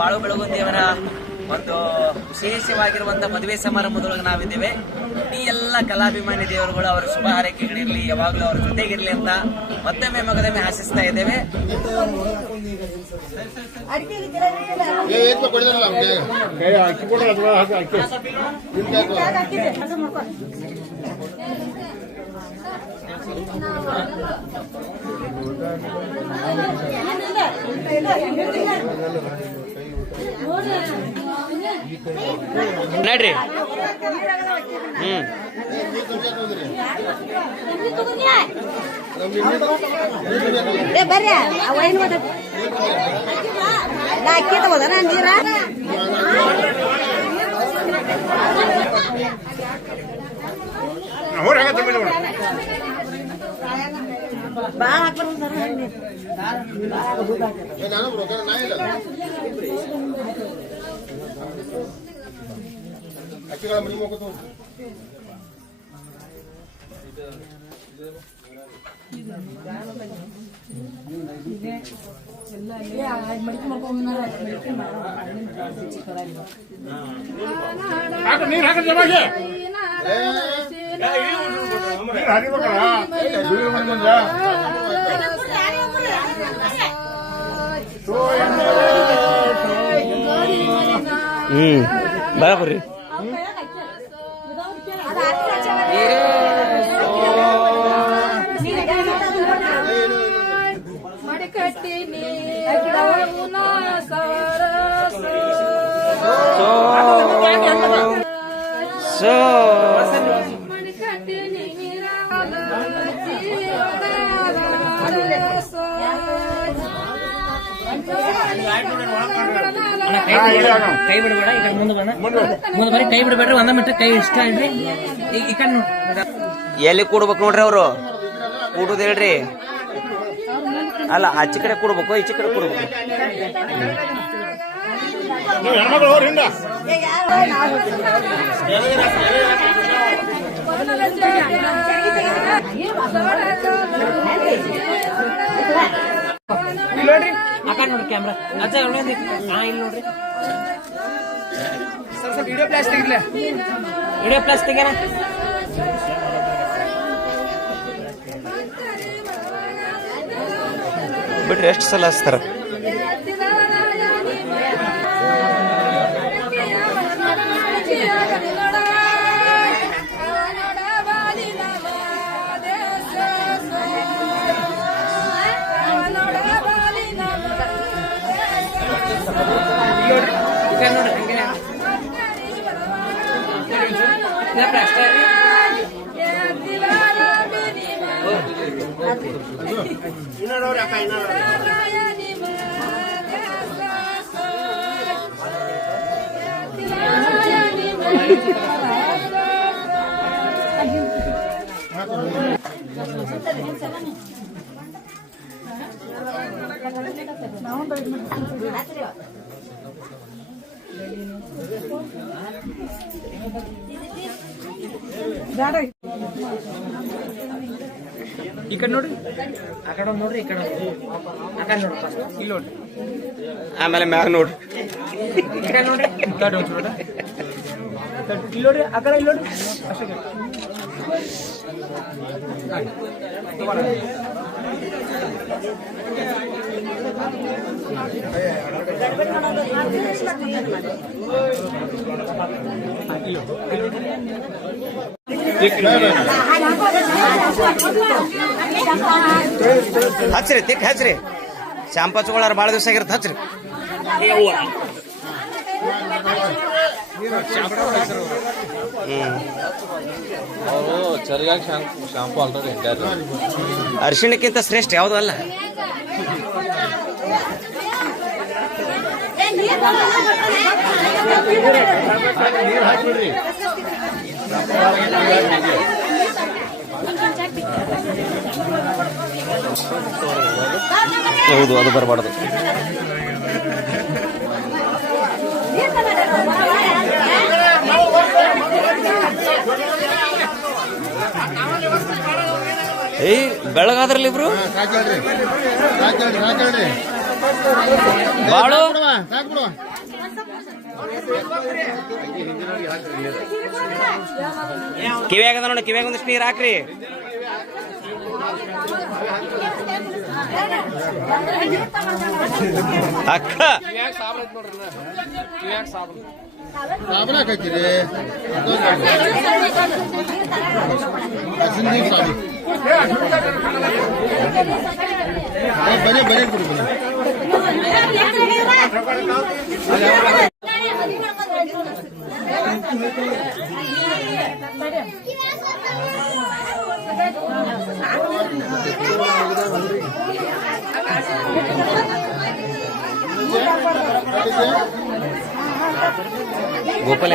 ಬಾಳು ಬೆಳಗುನ್ ದೇವರ ಒಂದು ವಿಶೇಷವಾಗಿರುವಂತಹ ಮದುವೆ ಸಮಾರಂಭದೊಳಗೆ ನಾವಿದ್ದೇವೆ. ಈ ಎಲ್ಲ ಕಲಾಭಿಮಾನಿ ದೇವರುಗಳು ಅವರ ಶುಭ ಹಾರೈಕೆಗಳಿರಲಿ, ಯಾವಾಗಲೂ ಅವ್ರ ಜೊತೆಗಿರ್ಲಿ ಅಂತ ಮತ್ತೊಮ್ಮೆ ಮಗದೊಮ್ಮೆ ಆಶಿಸ್ತಾ ಇದ್ದೇವೆ. ನಡ್ರಿ ಬರ್ರಿ ಅಕ್ಕಿ ತಗೋದ ನೀರ ಬಾಳ ಅಕ್ಕಿಗಳ ಮನಿ ಹೋಗೋದು ನೀರು ಹಾಕ ಜಮಾಗೆ ಬರಾಬರ್ರಿ ಕೈ ಬಿಡಬೇಡ, ಈ ಕಡೆ ಮುಂದೆ ಬರೀ ಕೈ ಬಿಡಬೇಡ್ರಿ. 1 ಮೀಟರ್ ಕೈ ಇಷ್ಟ ಇಡ್ರಿ. ಈ ಕಡೆ ನೋಡಿ ಎಲ್ಲಿ ಕೂಡ್ಬೇಕು ನೋಡ್ರಿ ಅವರು ಕೂಡುದು ಹೇಳ್ರಿ. ಅಲ್ಲ ಆಚೆ ಕಡೆ ಕೂಡ್ಬೇಕು, ಈಚೆ ಕಡೆ ಕೂಡ್ಬೇಕು. ಇಲ್ಲಿ ನೋಡ್ರಿ, ಆ ಕಡೆ ನೋಡಿ ಕ್ಯಾಮ್ರಾ ಅಜ್ಜ. ಇಲ್ಲಿ ನೋಡ್ರಿ, ಸ್ವಲ್ಪ ವಿಡಿಯೋ ಪ್ಲಾಸ್ ತೆಗಿರ್ಲ, ವಿಡಿಯೋ ಪ್ಲಾಸ್ ತೆಗ್ಯಾರ. ಬಿಟ್ರಿ ಎಷ್ಟು ಸಲ ಹಚ್ತಾರ. ಈ ಕಡೆ ನೋಡ್ರಿ, ಆ ಕಡೆ ನೋಡ್ರಿ, ಈ ಕಡೆ ಆ ಕಡೆ ನೋಡ್ರಿ, ಇಲ್ಲಿ ನೋಡ್ರಿ, ಆಮೇಲೆ ಮ್ಯಾಗ ನೋಡ್ರಿ, ಈ ಕಡೆ ನೋಡ್ರಿ, ಇಲ್ಲಿ ನೋಡ್ರಿ, ಆ ಕಡೆ ಇಲ್ಲಿ ನೋಡ್ರಿ. ಅಷ್ಟೇ ಹಚ್ರಿ, ತಿಕ್ ಹಚ್ರಿ. ಶಾಂಪ ಹಚ್ಕೊಳ್ಳಾರ ಭಾಳ ದಿವಸ ಆಗಿರುತ್ತೆ, ಹಚ್ರಿ. ಅವರು ಚರಿಗಾಗಿ ಶಾಂಪು ಆಲ್ರೆಡಿ ಇಟ್ಟಾರೆ. ಅರಿಶಿಣಕ್ಕಿಂತ ಶ್ರೇಷ್ಠ ಯಾವುದು ಅಲ್ಲ. ಹೌದು, ಅದು ಬರಬಾರ್ದು. ಏಯ್ ಬೆಳಗಾದ್ರಲ್ಲಿ ಇಬ್ರು ಬಾಳು ಸಾಕು ಬಿಡುವ. ಕಿವ್ಯಾಗದ ನೋಡಿ, ಕಿವ್ಯಾಗ ಒಂದಿಷ್ಟು ನೀರು ಹಾಕ್ರಿ. ಅಕ್ಕ ಸಾಬೂನ್ ಹಾಕೈತಿರಿ ಹಸಿರು ನೀರು ಸಾಬಿ ಬರೀ ಬರೀ ಬಿಡಿ ಬರೀ ಗೋಪಾಲ